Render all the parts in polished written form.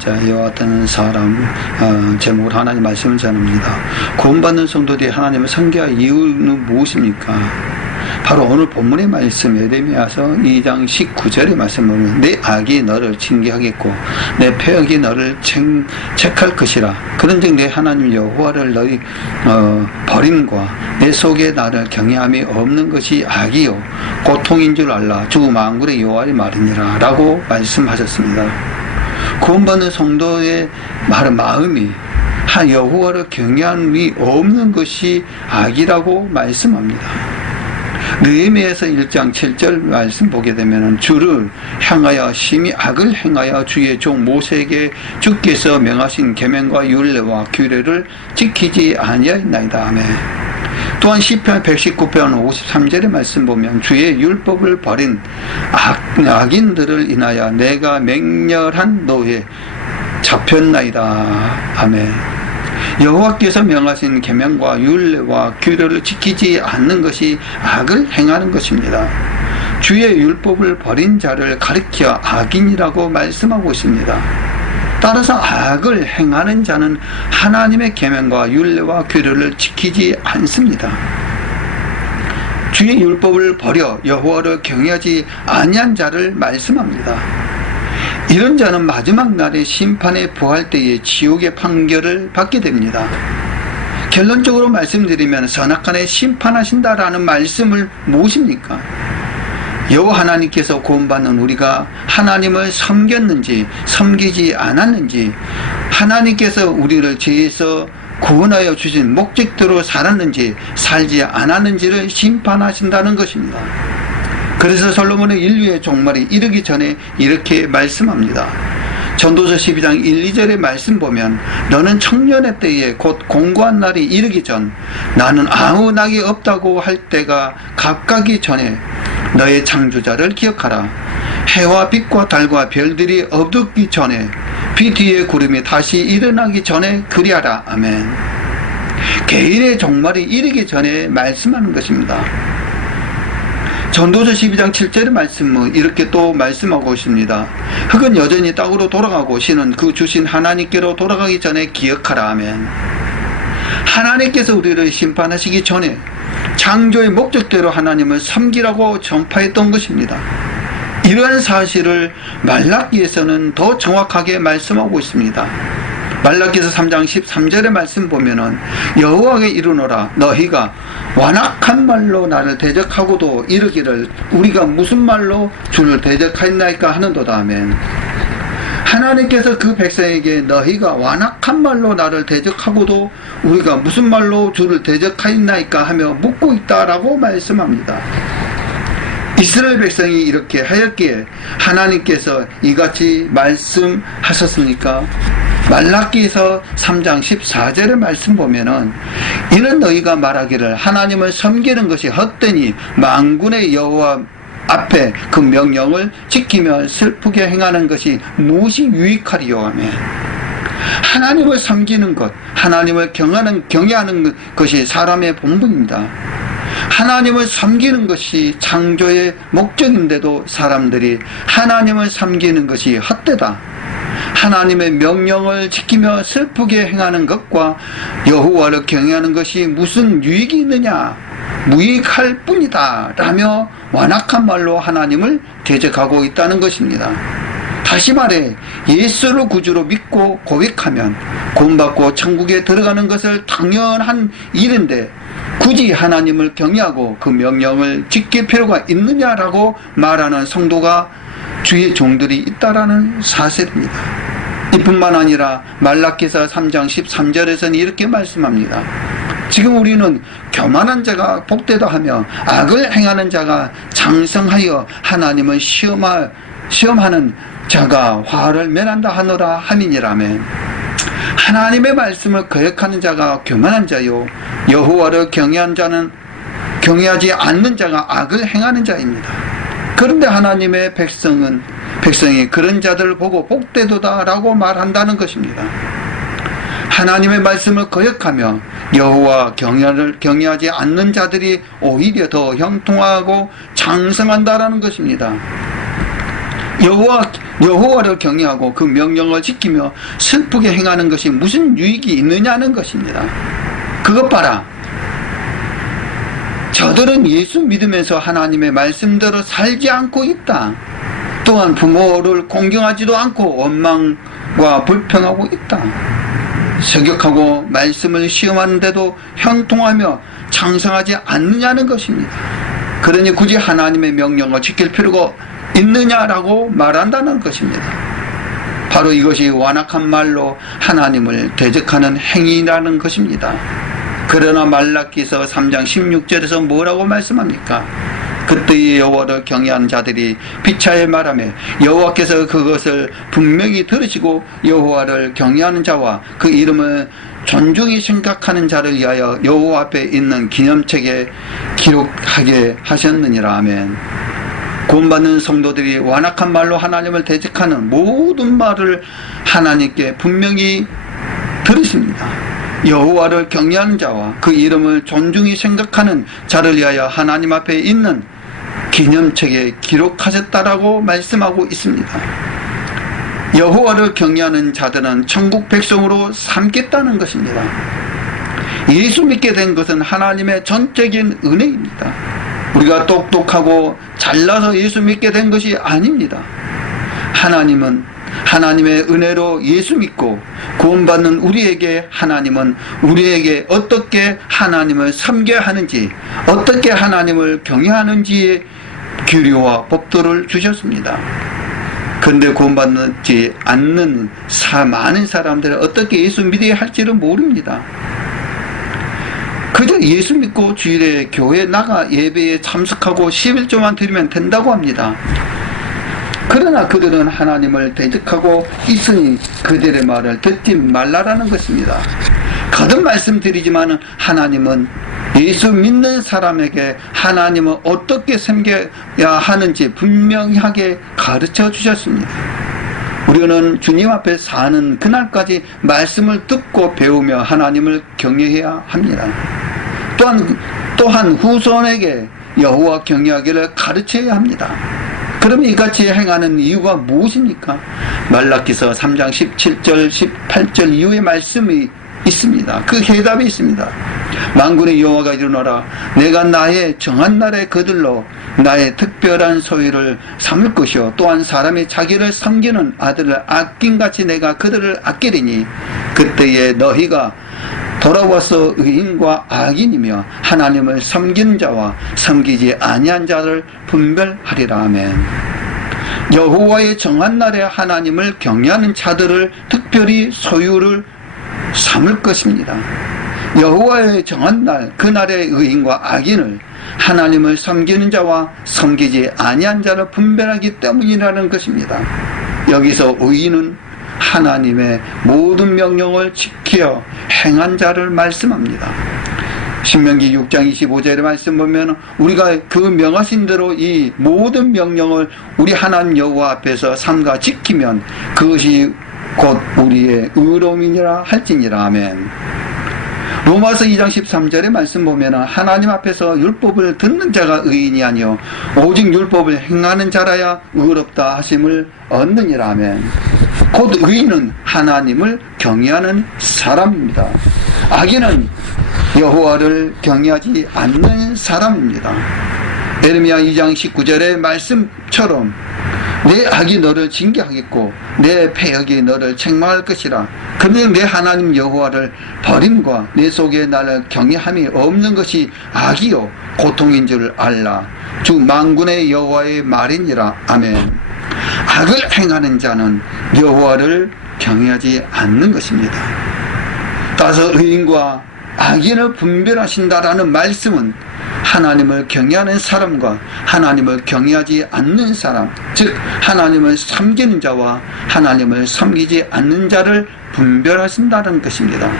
자, 이와 같은 사람 제목으로 하나님 말씀을 전합니다. 구원받는 성도들이 하나님을 섬겨야 이유는 무엇입니까? 바로 오늘 본문의 말씀 예레미야서 2장 19절의 말씀 보면 내 악이 너를 징계하겠고 내 패역이 너를 책할 것이라. 그런즉 내 하나님 여호와를 너희 버림과 내 속에 나를 경외함이 없는 것이 악이요 고통인 줄 알라. 주 만군의 여호와의 말이니라 라고 말씀하셨습니다. 구원받는 성도의 마음이 여호와를 경외함이 없는 것이 악이라고 말씀합니다. 느헤미야서 1장 7절 말씀 보게 되면 주를 향하여 심히 악을 행하여 주의 종 모세에게 주께서 명하신 계명과 율례와 규례를 지키지 아니하였나이다. 아멘. 또한 시편 119편 53절의 말씀 보면 주의 율법을 버린 악인들을 인하여 내가 맹렬한 노에 잡혔나이다. 아멘. 여호와께서 명하신 계명과 율례와 규례를 지키지 않는 것이 악을 행하는 것입니다. 주의 율법을 버린 자를 가리켜 악인이라고 말씀하고 있습니다. 따라서 악을 행하는 자는 하나님의 계명과 율례와 규례를 지키지 않습니다. 주의 율법을 버려 여호와를 경외하지 아니한 자를 말씀합니다. 이런 자는 마지막 날의 심판에 부할 때에 지옥의 판결을 받게 됩니다. 결론적으로 말씀드리면 선악간에 심판하신다라는 말씀을 무엇입니까? 여호와 하나님께서 구원받는 우리가 하나님을 섬겼는지 섬기지 않았는지, 하나님께서 우리를 죄에서 구원하여 주신 목적대로 살았는지 살지 않았는지를 심판하신다는 것입니다. 그래서 솔로몬의 인류의 종말이 이르기 전에 이렇게 말씀합니다. 전도서 12장 1, 2절의 말씀 보면 너는 청년의 때에 곧 공고한 날이 이르기 전 나는 아무 낙이 없다고 할 때가 가까기 전에 너의 창조자를 기억하라. 해와 빛과 달과 별들이 어둡기 전에 비 뒤에 구름이 다시 일어나기 전에 그리하라. 아멘. 개인의 종말이 이르기 전에 말씀하는 것입니다. 전도서 12장 7절의 말씀은 이렇게 또 말씀하고 있습니다. 흙은 여전히 땅으로 돌아가고 신은 그 주신 하나님께로 돌아가기 전에 기억하라. 아멘. 하나님께서 우리를 심판하시기 전에 창조의 목적대로 하나님을 섬기라고 전파했던 것입니다. 이러한 사실을 말라기에서는 더 정확하게 말씀하고 있습니다. 말라기서 3장 13절의 말씀 보면은 여호와께 이르노라. 너희가 완악한 말로 나를 대적하고도 이르기를 우리가 무슨 말로 주를 대적하였나이까 하는도다. 아멘. 하나님께서 그 백성에게 너희가 완악한 말로 나를 대적하고도 우리가 무슨 말로 주를 대적하였나이까 하며 묻고 있다라고 말씀합니다. 이스라엘 백성이 이렇게 하였기에 하나님께서 이같이 말씀하셨습니까? 말라기서 3장 14절의 말씀 보면은 이는 너희가 말하기를 하나님을 섬기는 것이 헛되니 만군의 여호와 앞에 그 명령을 지키며 슬프게 행하는 것이 무엇이 유익하리요. 하며 하나님을 섬기는 것, 하나님을 경외하는 것이 사람의 본분입니다. 하나님을 섬기는 것이 창조의 목적인데도 사람들이 하나님을 섬기는 것이 헛되다, 하나님의 명령을 지키며 슬프게 행하는 것과 여호와를 경외하는 것이 무슨 유익이 있느냐, 무익할 뿐이다 라며 완악한 말로 하나님을 대적하고 있다는 것입니다. 다시 말해 예수를 구주로 믿고 고백하면 구원받고 천국에 들어가는 것을 당연한 일인데 굳이 하나님을 경외하고 그 명령을 지킬 필요가 있느냐라고 말하는 성도가 주의 종들이 있다라는 사실입니다. 이뿐만 아니라 말라기서 3장 13절에서는 이렇게 말씀합니다. 지금 우리는 교만한 자가 복되다 하며 악을 행하는 자가 장성하여 하나님을 시험하는 자가 화를 면한다 하노라 함이니라며, 하나님의 말씀을 거역하는 자가 교만한 자요 여호와를 경외하지 않는 자가 악을 행하는 자입니다. 그런데 하나님의 백성이 그런 자들을 보고 복되도다 라고 말한다는 것입니다. 하나님의 말씀을 거역하며 여호와 경외하지 않는 자들이 오히려 더 형통하고 장성한다라는 것입니다. 여호와 여호와를 경외하고 그 명령을 지키며 슬프게 행하는 것이 무슨 유익이 있느냐는 것입니다. 그것 봐라. 저들은 예수 믿으면서 하나님의 말씀대로 살지 않고 있다. 또한 부모를 공경하지도 않고 원망과 불평하고 있다. 석역하고 말씀을 시험하는데도 형통하며 창성하지 않느냐는 것입니다. 그러니 굳이 하나님의 명령을 지킬 필요가 있느냐라고 말한다는 것입니다. 바로 이것이 완악한 말로 하나님을 대적하는 행위라는 것입니다. 그러나 말라기서 3장 16절에서 뭐라고 말씀합니까? 그때의 여호와를 경외하는 자들이 피차에 말하며 여호와께서 그것을 분명히 들으시고 여호와를 경외하는 자와 그 이름을 존중히 생각하는 자를 위하여 여호와 앞에 있는 기념책에 기록하게 하셨느니라. 아멘. 구원받는 성도들이 완악한 말로 하나님을 대적하는 모든 말을 하나님께 분명히 들으십니다. 여호와를 경외하는 자와 그 이름을 존중히 생각하는 자를 위하여 하나님 앞에 있는 기념책에 기록하셨다라고 말씀하고 있습니다. 여호와를 경외하는 자들은 천국 백성으로 삼겠다는 것입니다. 예수 믿게 된 것은 하나님의 전적인 은혜입니다. 우리가 똑똑하고 잘나서 예수 믿게 된 것이 아닙니다. 하나님은 하나님의 은혜로 예수 믿고 구원받는 우리에게 하나님은 우리에게 어떻게 하나님을 섬겨야 하는지, 어떻게 하나님을 경외하는지의 규례와 법도를 주셨습니다. 그런데 구원받지 않는 많은 사람들은 어떻게 예수 믿어야 할지를 모릅니다. 그저 예수 믿고 주일에 교회에 나가 예배에 참석하고 11조만 드리면 된다고 합니다. 그러나 그들은 하나님을 대적하고 있으니 그들의 말을 듣지 말라라는 것입니다. 거듭 말씀드리지만 하나님은 예수 믿는 사람에게 하나님을 어떻게 섬겨야 하는지 분명하게 가르쳐 주셨습니다. 우리는 주님 앞에 사는 그날까지 말씀을 듣고 배우며 하나님을 경외해야 합니다. 또한 후손에게 여호와 경외하기를 가르쳐야 합니다. 그러면 이같이 행하는 이유가 무엇입니까? 말라기서 3장 17절 18절 이후의 말씀이 있습니다. 그 해답이 있습니다. 만군의 여호와가 이르노라 내가 나의 정한 날에 그들로 나의 특별한 소유를 삼을 것이요 또한 사람이 자기를 섬기는 아들을 아낀같이 내가 그들을 아끼리니 그때에 너희가 돌아와서 의인과 악인이며 하나님을 섬기는 자와 섬기지 아니한 자를 분별하리라. 아멘. 여호와의 정한 날에 하나님을 경외하는 자들을 특별히 소유를 삼을 것입니다. 여호와의 정한 날, 그날의 의인과 악인을 하나님을 섬기는 자와 섬기지 아니한 자를 분별하기 때문이라는 것입니다. 여기서 의인은 하나님의 모든 명령을 지켜 행한 자를 말씀합니다. 신명기 6장 25절의 말씀 보면 우리가 그 명하신 대로 이 모든 명령을 우리 하나님 여호와 앞에서 삼가 지키면 그것이 곧 우리의 의로움이니라 할지니라. 아멘. 로마서 2장 13절의 말씀 보면 하나님 앞에서 율법을 듣는 자가 의인이 아니요 오직 율법을 행하는 자라야 의롭다 하심을 얻느니라. 아멘. 곧 의인은 하나님을 경외하는 사람입니다. 악인은 여호와를 경외하지 않는 사람입니다. 에레미야 2장 19절의 말씀처럼 내 악이 너를 징계하겠고 내 패역이 너를 책망할 것이라. 그러면 내 하나님 여호와를 버림과 내 속에 나를 경외함이 없는 것이 악이요 고통인 줄 알라. 주 만군의 여호와의 말이니라. 아멘. 악을 행하는 자는 여호와를 경외하지 않는 것입니다. 따라서 의인과 악인을 분별하신다라는 말씀은 하나님을 경외하는 사람과 하나님을 경외하지 않는 사람, 즉 하나님을 섬기는 자와 하나님을 섬기지 않는 자를 분별하신다는 것입니다.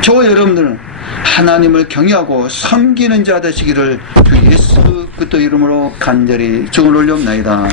저와 여러분들은 하나님을 경외하고 섬기는 자 되시기를 주 예수 그리스도 이름으로 간절히 축원을 올려옵나이다.